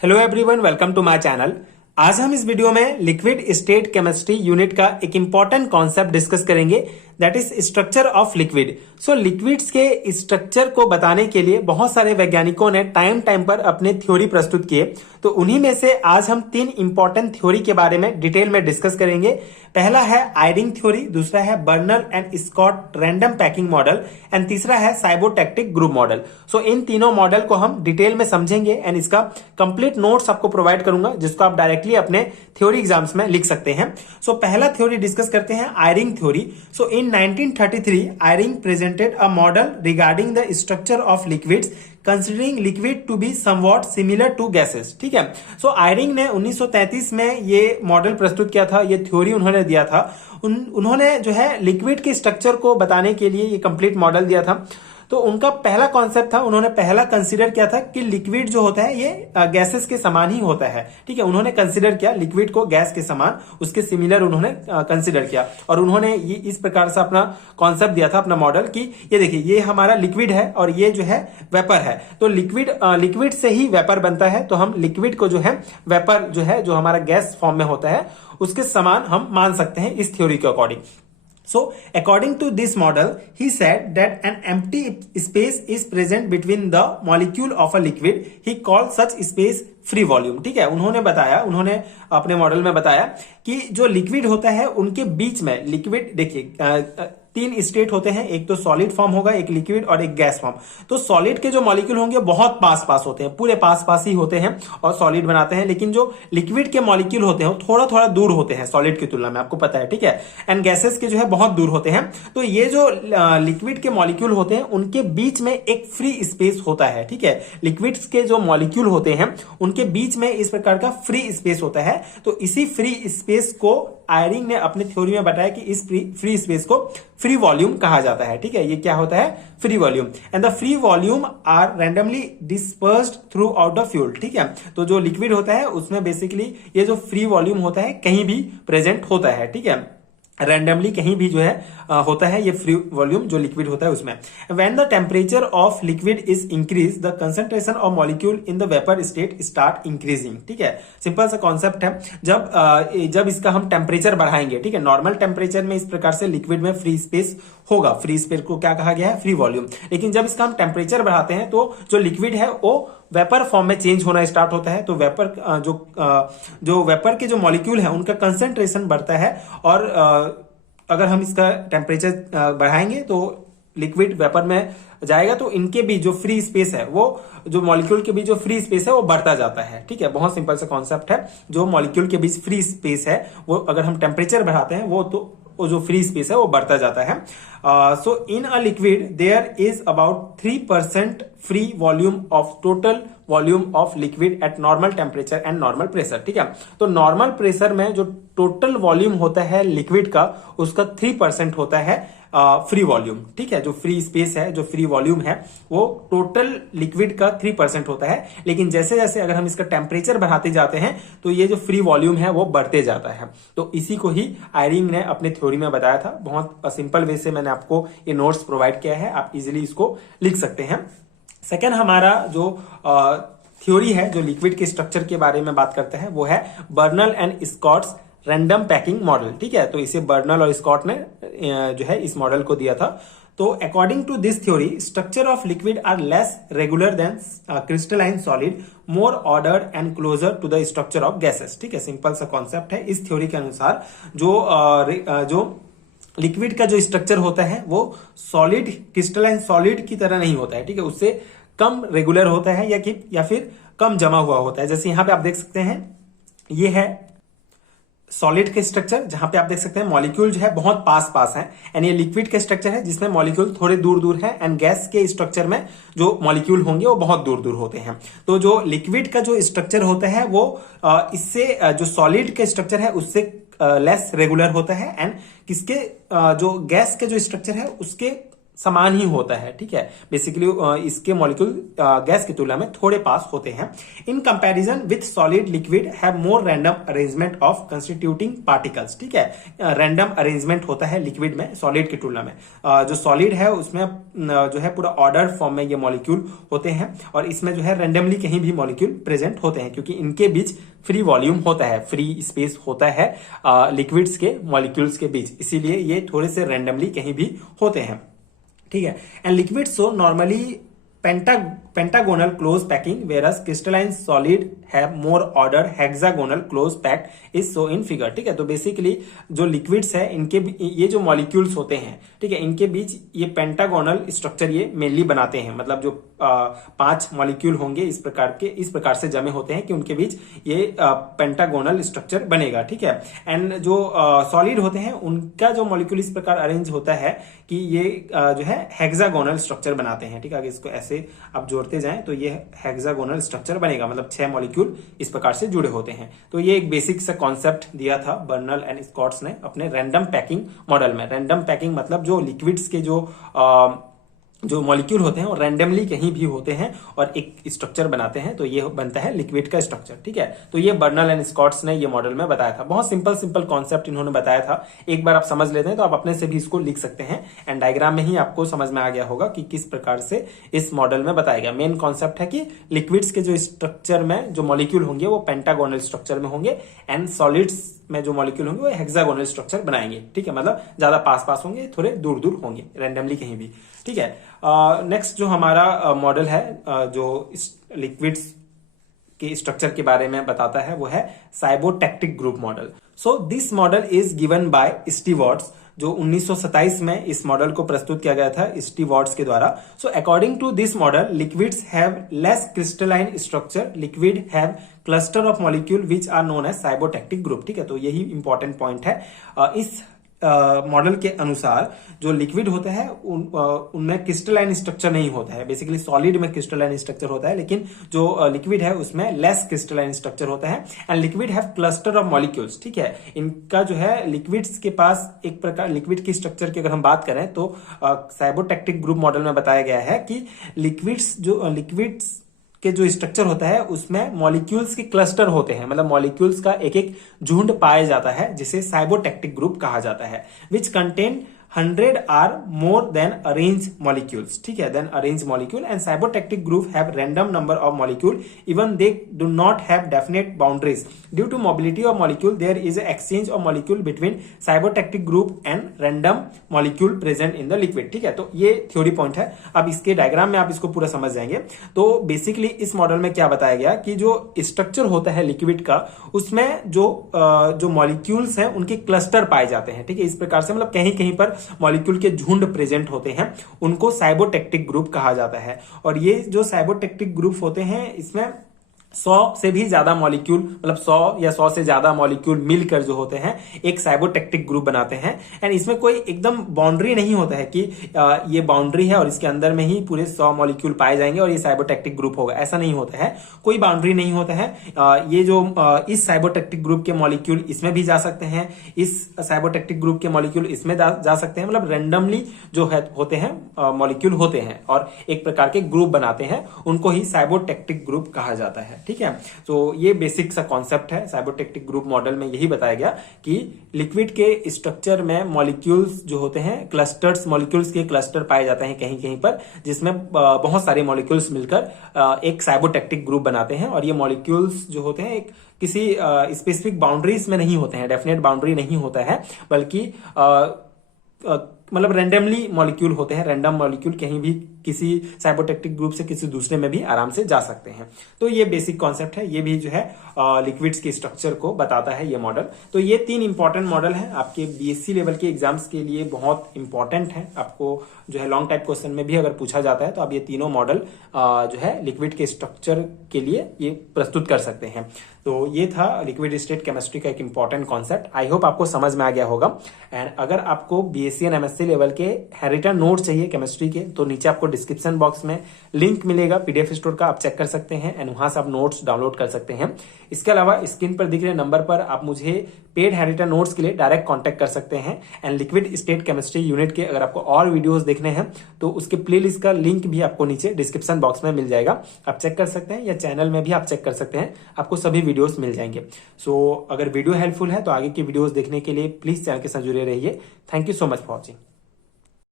Hello everyone, welcome to my channel. आज हम इस वीडियो में लिक्विड स्टेट केमिस्ट्री यूनिट का एक इंपॉर्टेंट कॉन्सेप्ट डिस्कस करेंगे, that is structure of liquid. So liquids के स्ट्रक्चर को बताने के लिए बहुत सारे वैज्ञानिकों ने टाइम टाइम पर अपने थ्योरी प्रस्तुत किए। तो उन्हीं में से आज हम तीन इंपॉर्टेंट थ्योरी के बारे में डिटेल में डिस्कस करेंगे। पहला है आयरिंग थ्योरी, दूसरा है Bernal and Scott random packing model and तीसरा है साइबोटैक्टिक ग्रुप मॉडल। सो इन तीनों मॉडल को हम डिटेल में समझेंगे एंड इसका कंप्लीट नोट्स आपको प्रोवाइड करूंगा, जिसको आप डायरेक्टली अपने थ्योरी एग्जाम्स में लिख सकते हैं। सो पहला थ्योरी डिस्कस करते हैं Eyring theory. So in 1933 Eyring presented a model regarding the structure of liquids considering liquid to be somewhat similar to gases. ठीक है। सो आयरिंग ने 1933 में ये मॉडल प्रस्तुत किया था, ये थ्योरी उन्होंने दिया था। उन्होंने जो है लिक्विड के स्ट्रक्चर को बताने के लिए ये कंप्लीट मॉडल दिया था। तो उनका पहला कॉन्सेप्ट था, उन्होंने पहला कंसीडर किया था कि लिक्विड जो होता है ये गैसेस के समान ही होता है। ठीक है, उन्होंने कंसीडर किया लिक्विड को गैस के समान, उसके सिमिलर उन्होंने कंसीडर किया और उन्होंने ये इस प्रकार से अपना कॉन्सेप्ट दिया था, अपना मॉडल, कि ये देखिए ये हमारा लिक्विड है और ये जो है वेपर है। तो लिक्विड से ही वेपर बनता है, तो हम लिक्विड को जो है वेपर जो है जो हमारा गैस फॉर्म में होता है उसके समान हम मान सकते हैं इस थ्योरी के according. So, according to this model, he said that an empty space is present between the molecule of a liquid. He called such space free volume. ठीक है, उन्होंने अपने मॉडल में बताया कि जो लिक्विड होता है उनके बीच में लिक्विड, देखिए तीन स्टेट होते हैं, एक तो सॉलिड फॉर्म होगा, एक लिक्विड और एक गैस फॉर्म। तो सॉलिड के जो मॉलिक्यूल होंगे बहुत पास होते हैं, पूरे पास ही होते हैं और सॉलिड बनाते हैं, लेकिन जो लिक्विड के मॉलिक्यूल होते हैं वो थोड़ा थोड़ा दूर होते हैं सॉलिड की तुलना में, आपको पता है। ठीक है, एंड गैसेस के जो है बहुत दूर होते हैं। तो ये जो लिक्विड के मॉलिक्यूल होते हैं उनके बीच में एक फ्री स्पेस होता है। ठीक है, लिक्विड्स के जो मॉलिक्यूल होते हैं उनके बीच में इस प्रकार का फ्री स्पेस होता है। तो इसी फ्री स्पेस को आयरिंग ने अपने थ्योरी में बताया कि इस फ्री स्पेस को फ्री वॉल्यूम कहा जाता है। ठीक है, ये क्या होता है? Free volume. And the free volume are randomly dispersed throughout the fuel. ठीक है, तो जो लिक्विड होता है उसमें बेसिकली ये जो फ्री वॉल्यूम होता है कहीं भी प्रेजेंट होता है। ठीक है, रैंडमली कहीं भी जो है होता है ये फ्री वॉल्यूम जो लिक्विड होता है उसमें। When the temperature of liquid is increase the concentration of molecule in the vapour state start increasing. ठीक है, सिंपल सा कॉन्सेप्ट है। जब इसका हम टेम्परेचर बढ़ाएंगे, ठीक है, नॉर्मल टेम्परेचर में इस प्रकार से लिक्विड में फ्री स्पेस होगा, फ्री स्पेस को क्या कहा गया है? Free volume. लेकिन जब इसका हम टेम्परेचर बढ़ाते हैं तो जो लिक्विड है वो वेपर फॉर्म में चेंज होना स्टार्ट होता है। तो वेपर जो वेपर के जो मॉलिक्यूल है उनका कंसंट्रेशन बढ़ता है और अगर हम इसका टेम्परेचर बढ़ाएंगे तो लिक्विड वेपर में जाएगा, तो इनके बीच जो फ्री स्पेस है वो जो मॉलिक्यूल के बीच जो फ्री स्पेस है वो बढ़ता जाता है। ठीक है, बहुत सिंपल सा कॉन्सेप्ट है। जो मॉलिक्यूल के बीच फ्री स्पेस है वो अगर हम टेम्परेचर बढ़ाते हैं वो जो फ्री स्पेस है वो बढ़ता जाता है। So in a liquid there is about 3% free volume of total volume of liquid at normal temperature and normal pressure. ठीक है, तो नॉर्मल प्रेशर में जो टोटल वॉल्यूम होता है लिक्विड का उसका 3% होता है फ्री वॉल्यूम। ठीक है, जो फ्री स्पेस है, जो फ्री वॉल्यूम है वो टोटल लिक्विड का 3% होता है। लेकिन जैसे जैसे अगर हम इसका टेम्परेचर बढ़ाते जाते हैं तो ये जो फ्री वॉल्यूम है वो बढ़ते जाता है। तो इसी को ही आयरिंग ने अपने थ्योरी में बताया था। बहुत सिंपल वे से मैंने आपको ये नोट्स प्रोवाइड किया है, आप इजिली इसको लिख सकते हैं। सेकेंड हमारा जो थ्योरी है जो लिक्विड के स्ट्रक्चर के बारे में बात करते हैं वो है Bernal and Scott's random packing model. ठीक है, तो इसे बर्नल और स्कॉट ने जो है इस मॉडल को दिया था। तो according to this theory structure of liquid are less regular than crystalline solid, more ordered and closer to the structure of gases. ठीक है, सिंपल सा कॉन्सेप्ट है। इस थ्योरी के अनुसार जो लिक्विड का जो स्ट्रक्चर होता है वो सॉलिड, क्रिस्टलाइन सॉलिड की तरह नहीं होता है। ठीक है, उससे कम रेगुलर होता है या फिर कम जमा हुआ होता है। जैसे यहां पे आप देख सकते हैं ये है सॉलिड के स्ट्रक्चर, जहां पे आप देख सकते हैं मॉलिक्यूल जो है बहुत पास है, एंड ये लिक्विड के स्ट्रक्चर है जिसमें मॉलिक्यूल थोड़े दूर है, एंड गैस के स्ट्रक्चर में जो मॉलिक्यूल होंगे वो बहुत दूर होते हैं। तो जो लिक्विड का जो स्ट्रक्चर होता है वो इससे जो सॉलिड के स्ट्रक्चर है उससे लेस रेगुलर होता है, एंड किसके जो गैस के जो स्ट्रक्चर है उसके समान ही होता है, ठीक है। बेसिकली इसके मॉलिक्यूल गैस की तुलना में थोड़े पास होते हैं। In comparison with solid liquid have more random arrangement of constituting particles, ठीक है। रैंडम अरेंजमेंट होता है लिक्विड में सॉलिड की तुलना में। जो सॉलिड है उसमें जो है पूरा ऑर्डर फॉर्म में ये मॉलिक्यूल होते हैं, और इसमें जो है रैंडमली कहीं भी मॉलिक्यूल प्रेजेंट होते हैं, क्योंकि इनके बीच फ्री वॉल्यूम होता है, फ्री स्पेस होता है लिक्विड्स के मॉलिक्यूल्स के बीच, इसीलिए ये थोड़े से रैंडमली कहीं भी होते हैं, ठीक है। And liquid so normally pentagonal close packing, whereas crystalline solid have more order hexagonal close packed is so in figure, ठीक है। तो बेसिकली जो लिक्विड्स है इनके ये जो मॉलिक्यूल्स होते हैं, ठीक है, इनके बीच ये पेंटागोनल स्ट्रक्चर ये मेनली बनाते हैं, मतलब जो 5 मॉलिक्यूल होंगे इस प्रकार से जमे होते हैं कि उनके बीच ये पेंटागोनल स्ट्रक्चर बनेगा, ठीक है। एंड जो सॉलिड होते हैं उनका जो मॉलिक्यूल इस प्रकार अरेंज होता है कि ये जो है हेक्सागोनल स्ट्रक्चर बनाते हैं, ठीक है। अगर इसको ऐसे आप जोड़ते जाएं तो ये हेक्सागोनल स्ट्रक्चर बनेगा, मतलब 6 मॉलिक्यूल इस प्रकार से जुड़े होते हैं। तो ये एक बेसिक सा कॉन्सेप्ट दिया था बर्नल एंड स्कॉट्स ने अपने रैंडम पैकिंग मॉडल में। रैंडम पैकिंग मतलब जो लिक्विड्स के जो मॉलिक्यूल होते हैं वो रैंडमली कहीं भी होते हैं और एक स्ट्रक्चर बनाते हैं, तो ये बनता है लिक्विड का स्ट्रक्चर, ठीक है। तो ये बर्नल एंड स्कॉट्स ने ये मॉडल में बताया था। बहुत सिंपल कॉन्सेप्ट इन्होंने बताया था। एक बार आप समझ लेते हैं तो आप अपने से भी इसको लिख सकते हैं, एंड डायग्राम में ही आपको समझ में आ गया होगा कि किस प्रकार से इस मॉडल में बताया गया। मेन कॉन्सेप्ट है कि लिक्विड्स के जो स्ट्रक्चर में जो मॉलिक्यूल होंगे वो पेंटागोनल स्ट्रक्चर में होंगे, एंड सॉलिड्स में जो मॉलिक्यूल होंगे वो हेक्सागोनल स्ट्रक्चर बनाएंगे, ठीक है। मतलब ज्यादा पास होंगे, थोड़े दूर होंगे, रैंडमली कहीं भी, ठीक है। नेक्स्ट जो हमारा मॉडल है जो लिक्विड्स के स्ट्रक्चर के बारे में बताता है वो है cybotactic group model. So this model is given by Stewarts, जो 1927 में इस मॉडल को प्रस्तुत किया गया था स्टीवर्ट्स के द्वारा। So according to this model liquids have less crystalline structure, liquid have cluster of molecule which are known as cybotactic group, ठीक है। तो यही इंपॉर्टेंट पॉइंट है। इस मॉडल के अनुसार जो लिक्विड होता है उनमें क्रिस्टलाइन स्ट्रक्चर नहीं होता है। बेसिकली सॉलिड में क्रिस्टलाइन स्ट्रक्चर होता है, लेकिन जो लिक्विड है उसमें लेस क्रिस्टलाइन स्ट्रक्चर होता है। And liquid have cluster of molecules, ठीक है। इनका जो है लिक्विड्स के पास एक प्रकार लिक्विड की स्ट्रक्चर की अगर हम बात करें तो साइबोटैक्टिक ग्रुप मॉडल में बताया गया है कि लिक्विड्स के जो स्ट्रक्चर होता है उसमें मॉलिक्यूल्स के क्लस्टर होते हैं, मतलब मॉलिक्यूल्स का एक झुंड पाया जाता है, जिसे साइबोटैक्टिक ग्रुप कहा जाता है, which contain 100 or more than arrange molecules, ठीक है, then arrange molecule. And cybotactic group have random number of molecule even they do not have definite boundaries due to mobility of molecule there is exchange of molecule between cybotactic group and random molecule present in the liquid, ठीक है। तो ये theory point है। अब इसके diagram में आप इसको पूरा समझ जाएंगे। तो बेसिकली इस मॉडल में क्या बताया गया कि जो स्ट्रक्चर होता है लिक्विड का उसमें जो मॉलिक्यूल्स हैं उनके क्लस्टर पाए जाते हैं, ठीक है। इस प्रकार से मतलब कहीं कहीं पर मॉलिक्यूल के झुंड प्रेजेंट होते हैं, उनको साइबोटैक्टिक ग्रुप कहा जाता है। और ये जो साइबोटैक्टिक ग्रुप होते हैं इसमें 100 से भी ज्यादा मॉलिक्यूल, मतलब 100 या 100 से ज्यादा मॉलिक्यूल मिलकर जो होते हैं एक साइबोटैक्टिक ग्रुप बनाते हैं। एंड इसमें कोई एकदम बाउंड्री नहीं होता है कि ये बाउंड्री है और इसके अंदर में ही पूरे 100 मॉलिक्यूल पाए जाएंगे और ये साइबोटैक्टिक ग्रुप होगा, ऐसा नहीं होता है। कोई बाउंड्री नहीं होता है। ये जो इस साइबोटैक्टिक ग्रुप के मॉलिक्यूल इसमें भी जा सकते हैं, इस साइबोटैक्टिक ग्रुप के मॉलिक्यूल इसमें जा सकते हैं, मतलब रैंडमली जो है होते हैं मॉलिक्यूल होते हैं और एक प्रकार के ग्रुप बनाते हैं, उनको ही साइबोटैक्टिक ग्रुप कहा जाता है, ठीक है। तो ये बेसिक सा कॉन्सेप्ट है। साइबोटैक्टिक ग्रुप मॉडल में यही बताया गया कि लिक्विड के स्ट्रक्चर में मॉलिक्यूल्स जो होते हैं क्लस्टर्स, मॉलिक्यूल्स के क्लस्टर पाए जाते हैं कहीं कहीं पर, जिसमें बहुत सारे मॉलिक्यूल्स मिलकर एक साइबोटैक्टिक ग्रुप बनाते हैं। और ये मॉलिक्यूल्स जो होते हैं एक किसी स्पेसिफिक बाउंड्रीज में नहीं होते हैं, डेफिनेट बाउंड्री नहीं होता है, बल्कि मतलब रैंडमली मॉलिक्यूल होते हैं। रैंडम मॉलिक्यूल कहीं भी किसी साइबोटैक्टिक ग्रुप से किसी दूसरे में भी आराम से जा सकते हैं। तो ये बेसिक कॉन्सेप्ट है। ये भी जो है लिक्विड्स के स्ट्रक्चर को बताता है ये मॉडल। तो ये 3 इंपॉर्टेंट मॉडल हैं आपके बीएससी लेवल के एग्जाम्स के लिए, बहुत इंपॉर्टेंट है। आपको जो है लॉन्ग टाइप क्वेश्चन में भी अगर पूछा जाता है तो आप ये तीनों मॉडल जो है लिक्विड के स्ट्रक्चर के लिए ये प्रस्तुत कर सकते हैं। तो ये था लिक्विड स्टेट केमिस्ट्री का एक इंपॉर्टेंट कॉन्सेप्ट। आई होप आपको समझ में आ गया होगा। एंड अगर आपको बीएससी एंड एमएससी लेवल के रिटन नोट चाहिए केमिस्ट्री के, तो नीचे आपको डिस्क्रिप्शन बॉक्स में लिंक मिलेगा पीडीएफ स्टोर का, आप चेक कर सकते हैं एंड वहां से आप नोट्स डाउनलोड कर सकते हैं। इसके अलावा स्क्रीन पर दिख रहे नंबर पर आप मुझे पेड हैंडरिटन नोट्स के लिए डायरेक्ट कॉन्टैक्ट कर सकते हैं। And liquid state chemistry unit के अगर आपको और वीडियोस देखने हैं तो उसके प्लेलिस्ट का लिंक भी आपको नीचे डिस्क्रिप्शन बॉक्स में मिल जाएगा, आप चेक कर सकते हैं, या चैनल में भी आप चेक कर सकते हैं, आपको सभी वीडियोस मिल जाएंगे। सो अगर वीडियो हेल्पफुल है तो आगे की वीडियोस देखने के लिए प्लीज चैनल के साथ जुड़े रहिए। Thank you so much for watching.